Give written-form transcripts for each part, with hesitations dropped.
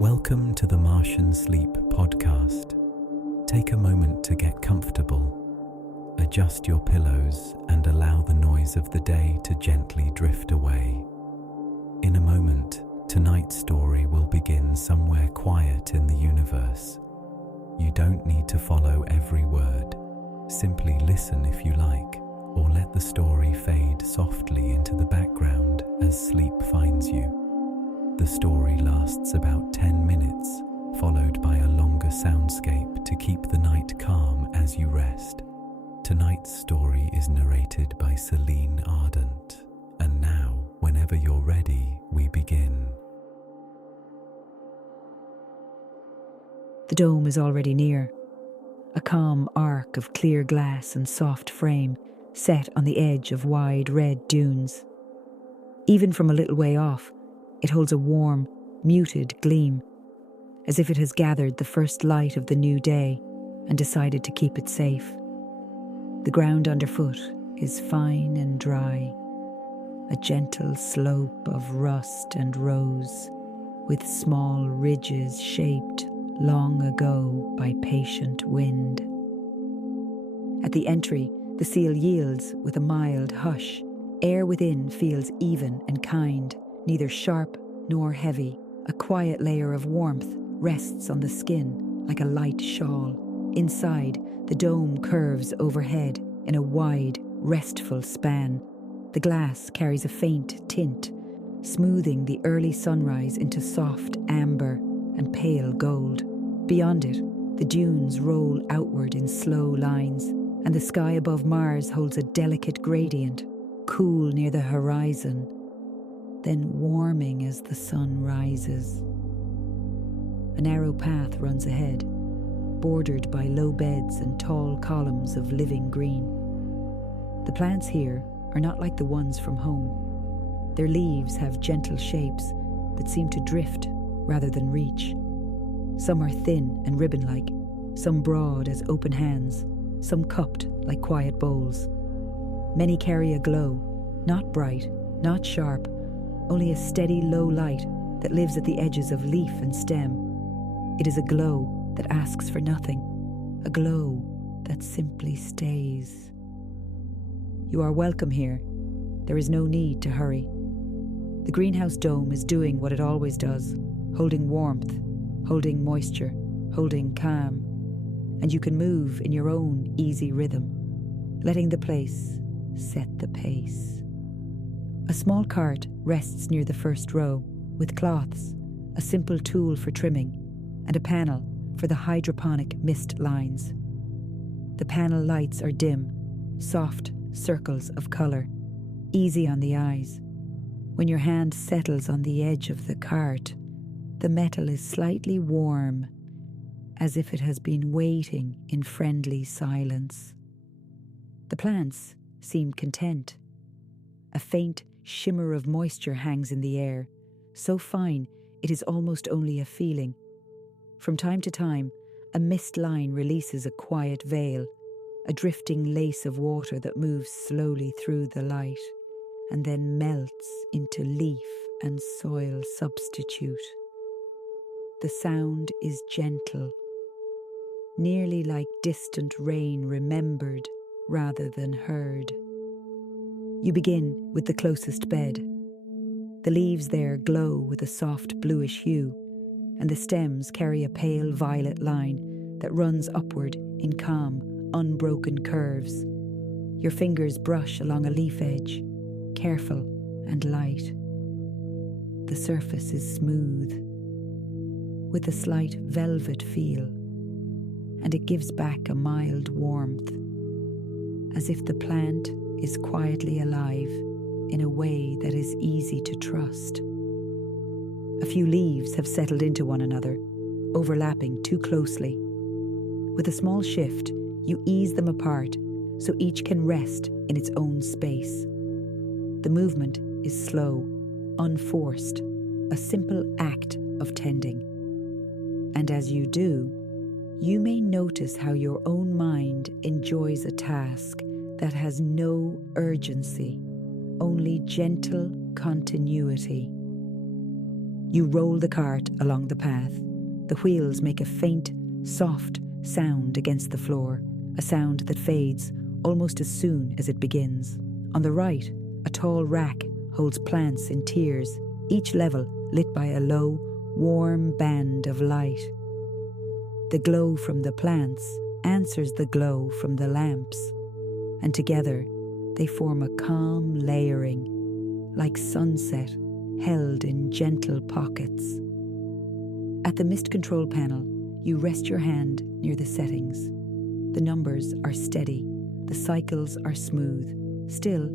Welcome to the Martian Sleep podcast. Take a moment to get comfortable, adjust your pillows, and allow the noise of the day to gently drift away. In a moment, tonight's story will begin somewhere quiet in the universe. You don't need to follow every word. Simply listen if you like, or let the story fade softly into the background as sleep finds you. The story lasts about 10 minutes, followed by a longer soundscape to keep the night calm as you rest. Tonight's story is narrated by Selene, Ardent. And now, whenever you're ready, we begin. The dome is already near, a calm arc of clear glass and soft frame set on the edge of wide red dunes. Even from a little way off, it holds a warm, muted gleam, as if it has gathered the first light of the new day and decided to keep it safe. The ground underfoot is fine and dry, a gentle slope of rust and rose, with small ridges shaped long ago by patient wind. At the entry, the seal yields with a mild hush. Air within feels even and kind, neither sharp nor heavy. A quiet layer of warmth rests on the skin like a light shawl. Inside, the dome curves overhead in a wide, restful span. The glass carries a faint tint, smoothing the early sunrise into soft amber and pale gold. Beyond it, the dunes roll outward in slow lines, and the sky above Mars holds a delicate gradient, cool near the horizon, then warming as the sun rises. A narrow path runs ahead, bordered by low beds and tall columns of living green. The plants here are not like the ones from home. Their leaves have gentle shapes that seem to drift rather than reach. Some are thin and ribbon-like, some broad as open hands, some cupped like quiet bowls. Many carry a glow, not bright, not sharp, only a steady low light that lives at the edges of leaf and stem. It is a glow that asks for nothing, a glow that simply stays. You are welcome here. There is no need to hurry. The greenhouse dome is doing what it always does, holding warmth, holding moisture, holding calm, and you can move in your own easy rhythm, letting the place set the pace. A small cart rests near the first row, with cloths, a simple tool for trimming, and a panel for the hydroponic mist lines. The panel lights are dim, soft circles of colour, easy on the eyes. When your hand settles on the edge of the cart, the metal is slightly warm, as if it has been waiting in friendly silence. The plants seem content. A faint shimmer of moisture hangs in the air, so fine it is almost only a feeling. From time to time, a mist line releases a quiet veil, a drifting lace of water that moves slowly through the light and then melts into leaf and soil substitute. The sound is gentle, nearly like distant rain remembered rather than heard. You begin with the closest bed. The leaves there glow with a soft bluish hue, and the stems carry a pale violet line that runs upward in calm, unbroken curves. Your fingers brush along a leaf edge, careful and light. The surface is smooth, with a slight velvet feel, and it gives back a mild warmth, as if the plant is quietly alive in a way that is easy to trust. A few leaves have settled into one another, overlapping too closely. With a small shift, you ease them apart so each can rest in its own space. The movement is slow, unforced, a simple act of tending. And as you do, you may notice how your own mind enjoys a task that has no urgency, only gentle continuity. You roll the cart along the path. The wheels make a faint, soft sound against the floor, a sound that fades almost as soon as it begins. On the right, a tall rack holds plants in tiers, each level lit by a low, warm band of light. The glow from the plants answers the glow from the lamps, and together they form a calm layering, like sunset held in gentle pockets. At the mist control panel, you rest your hand near the settings. The numbers are steady, the cycles are smooth. Still,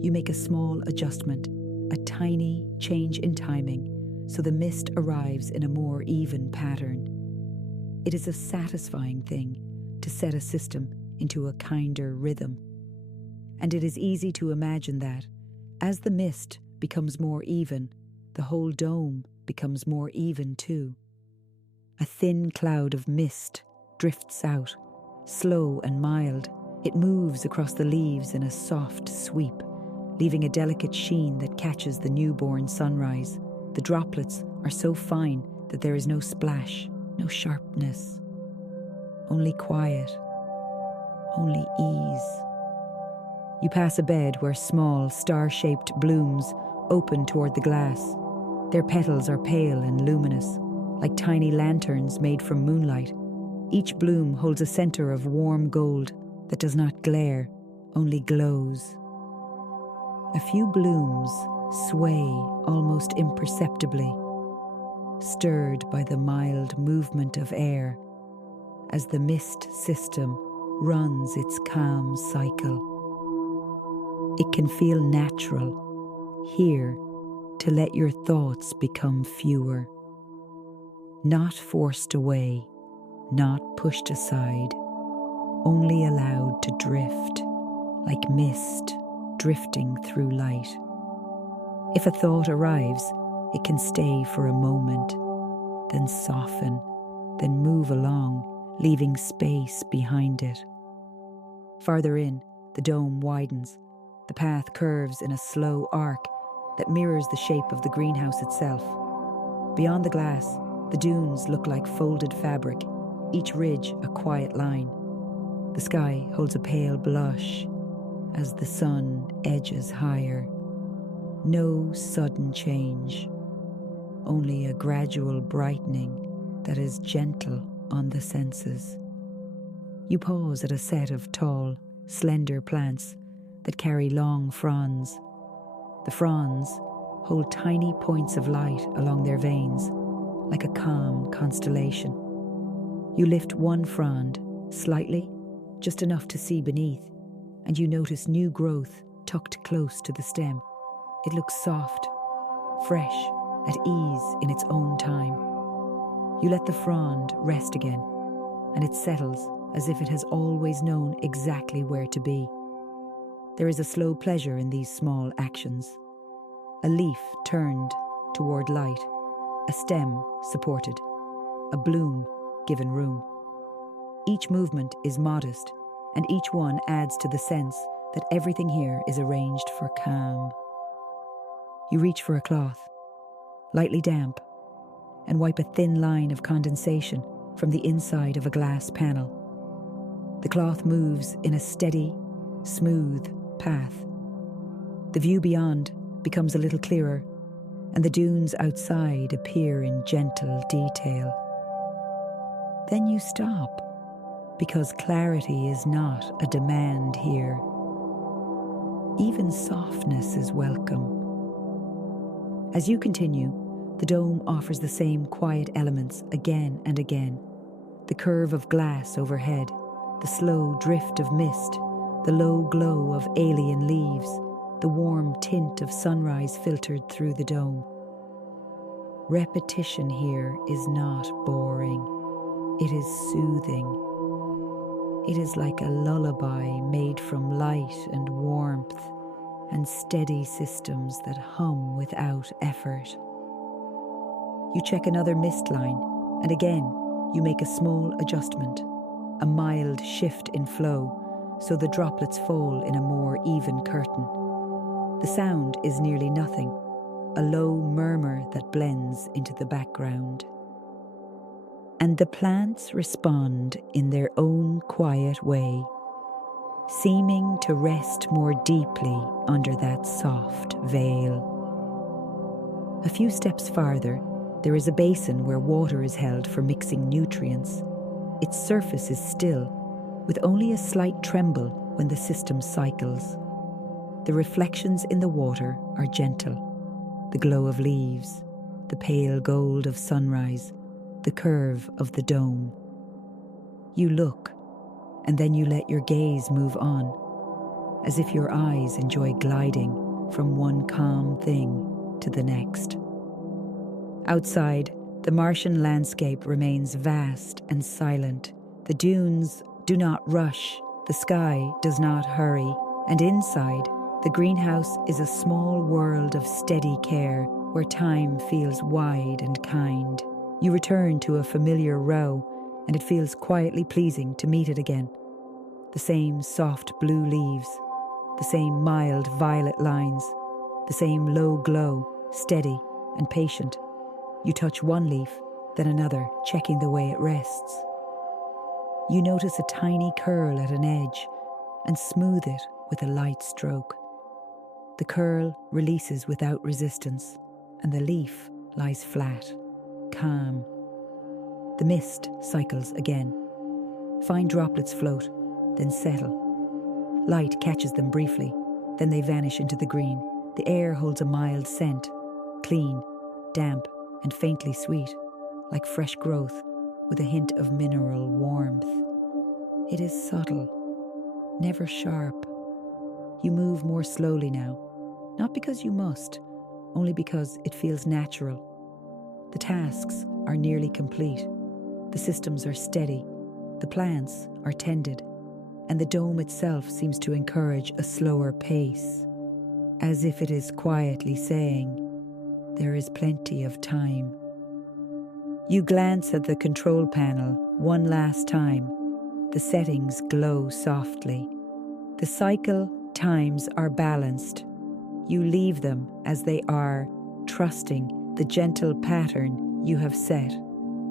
you make a small adjustment, a tiny change in timing, so the mist arrives in a more even pattern. It is a satisfying thing to set a system into a kinder rhythm. And it is easy to imagine that, as the mist becomes more even, the whole dome becomes more even too. A thin cloud of mist drifts out, slow and mild. It moves across the leaves in a soft sweep, leaving a delicate sheen that catches the newborn sunrise. The droplets are so fine that there is no splash, no sharpness. Only quiet, only ease. You pass a bed where small, star-shaped blooms open toward the glass. Their petals are pale and luminous, like tiny lanterns made from moonlight. Each bloom holds a center of warm gold that does not glare, only glows. A few blooms sway almost imperceptibly, stirred by the mild movement of air as the mist system runs its calm cycle. It can feel natural here to let your thoughts become fewer, not forced away, not pushed aside, only allowed to drift, like mist drifting through light. If a thought arrives, it can stay for a moment, then soften, then move along, leaving space behind it. Farther in, the dome widens. The path curves in a slow arc that mirrors the shape of the greenhouse itself. Beyond the glass, the dunes look like folded fabric, each ridge a quiet line. The sky holds a pale blush as the sun edges higher. No sudden change, only a gradual brightening that is gentle on the senses. You pause at a set of tall, slender plants that carry long fronds. The fronds hold tiny points of light along their veins, like a calm constellation. You lift one frond, slightly, just enough to see beneath, and you notice new growth tucked close to the stem. It looks soft, fresh, at ease in its own time. You let the frond rest again, and it settles as if it has always known exactly where to be. There is a slow pleasure in these small actions. A leaf turned toward light, a stem supported, a bloom given room. Each movement is modest, and each one adds to the sense that everything here is arranged for calm. You reach for a cloth, lightly damp, and wipe a thin line of condensation from the inside of a glass panel. The cloth moves in a steady, smooth path. The view beyond becomes a little clearer, and the dunes outside appear in gentle detail. Then you stop, because clarity is not a demand here. Even softness is welcome. As you continue, the dome offers the same quiet elements again and again. The curve of glass overhead, the slow drift of mist, the low glow of alien leaves, the warm tint of sunrise filtered through the dome. Repetition here is not boring. It is soothing. It is like a lullaby made from light and warmth and steady systems that hum without effort. You check another mist line, and again you make a small adjustment, a mild shift in flow, so the droplets fall in a more even curtain. The sound is nearly nothing, a low murmur that blends into the background. And the plants respond in their own quiet way, seeming to rest more deeply under that soft veil. A few steps farther, there is a basin where water is held for mixing nutrients. Its surface is still, with only a slight tremble when the system cycles. The reflections in the water are gentle, the glow of leaves, the pale gold of sunrise, the curve of the dome. You look, and then you let your gaze move on, as if your eyes enjoy gliding from one calm thing to the next. Outside, the Martian landscape remains vast and silent. The dunes do not rush, the sky does not hurry, and inside, the greenhouse is a small world of steady care where time feels wide and kind. You return to a familiar row, and it feels quietly pleasing to meet it again. The same soft blue leaves, the same mild violet lines, the same low glow, steady and patient. You touch one leaf, then another, checking the way it rests. You notice a tiny curl at an edge and smooth it with a light stroke. The curl releases without resistance, and the leaf lies flat, calm. The mist cycles again. Fine droplets float, then settle. Light catches them briefly, then they vanish into the green. The air holds a mild scent, clean, damp, and faintly sweet, like fresh growth with a hint of mineral warmth. It is subtle, never sharp. You move more slowly now, not because you must, only because it feels natural. The tasks are nearly complete. The systems are steady, the plants are tended, and the dome itself seems to encourage a slower pace, as if it is quietly saying, there is plenty of time. You glance at the control panel one last time. The settings glow softly. The cycle times are balanced. You leave them as they are, trusting the gentle pattern you have set.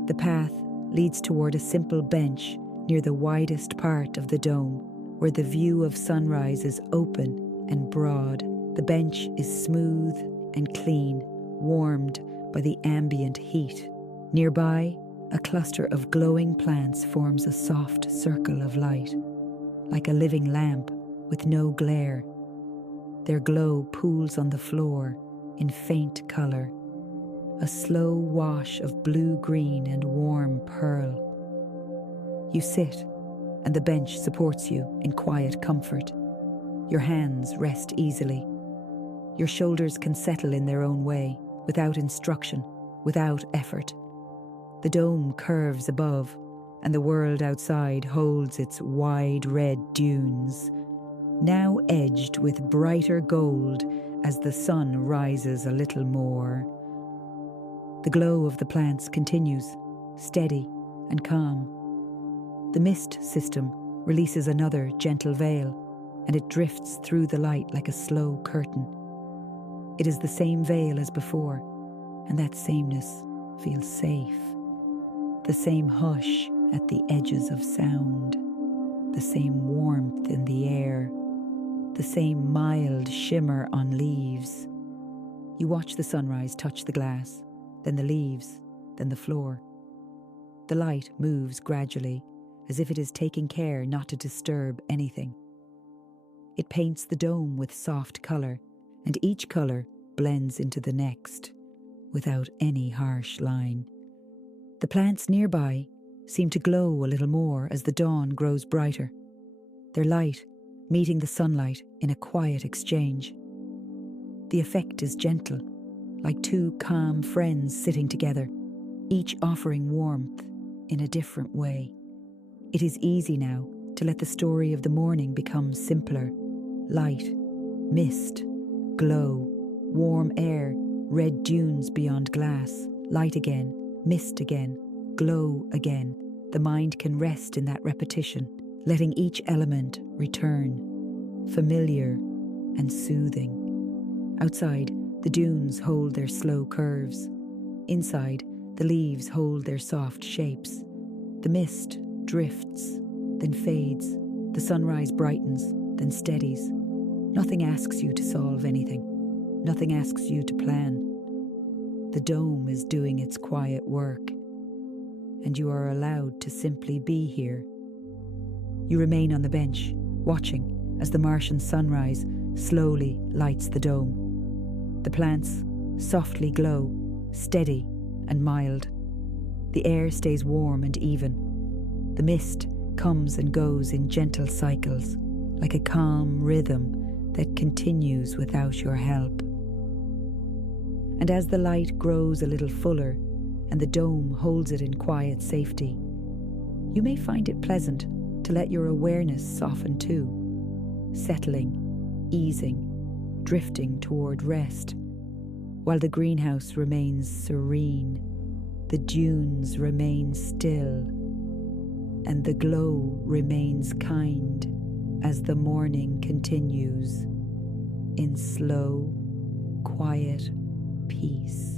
The path leads toward a simple bench near the widest part of the dome, where the view of sunrise is open and broad. The bench is smooth and clean, warmed by the ambient heat. Nearby, a cluster of glowing plants forms a soft circle of light, like a living lamp with no glare. Their glow pools on the floor in faint color, a slow wash of blue-green and warm pearl. You sit, and the bench supports you in quiet comfort. Your hands rest easily. Your shoulders can settle in their own way, without instruction, without effort. The dome curves above, and the world outside holds its wide red dunes, now edged with brighter gold as the sun rises a little more. The glow of the plants continues, steady and calm. The mist system releases another gentle veil, and it drifts through the light like a slow curtain. It is the same veil as before, and that sameness feels safe. The same hush at the edges of sound, the same warmth in the air, the same mild shimmer on leaves. You watch the sunrise touch the glass, then the leaves, then the floor. The light moves gradually, as if it is taking care not to disturb anything. It paints the dome with soft color, and each color blends into the next, without any harsh line. The plants nearby seem to glow a little more as the dawn grows brighter, their light meeting the sunlight in a quiet exchange. The effect is gentle, like two calm friends sitting together, each offering warmth in a different way. It is easy now to let the story of the morning become simpler. Light, mist, glow, warm air, red dunes beyond glass, light again, mist again, glow again. The mind can rest in that repetition, letting each element return, familiar and soothing. Outside, The dunes hold their slow curves. Inside, the leaves hold their soft shapes. The mist drifts, then fades. The sunrise brightens, then steadies. Nothing asks you to solve anything. Nothing asks you to plan. The dome is doing its quiet work, and you are allowed to simply be here. You remain on the bench, watching as the Martian sunrise slowly lights the dome. The plants softly glow, steady and mild. The air stays warm and even. The mist comes and goes in gentle cycles, like a calm rhythm that continues without your help. And as the light grows a little fuller and the dome holds it in quiet safety, you may find it pleasant to let your awareness soften too, settling, easing, drifting toward rest. While the greenhouse remains serene, the dunes remain still, and the glow remains kind as the morning continues in slow, quiet peace.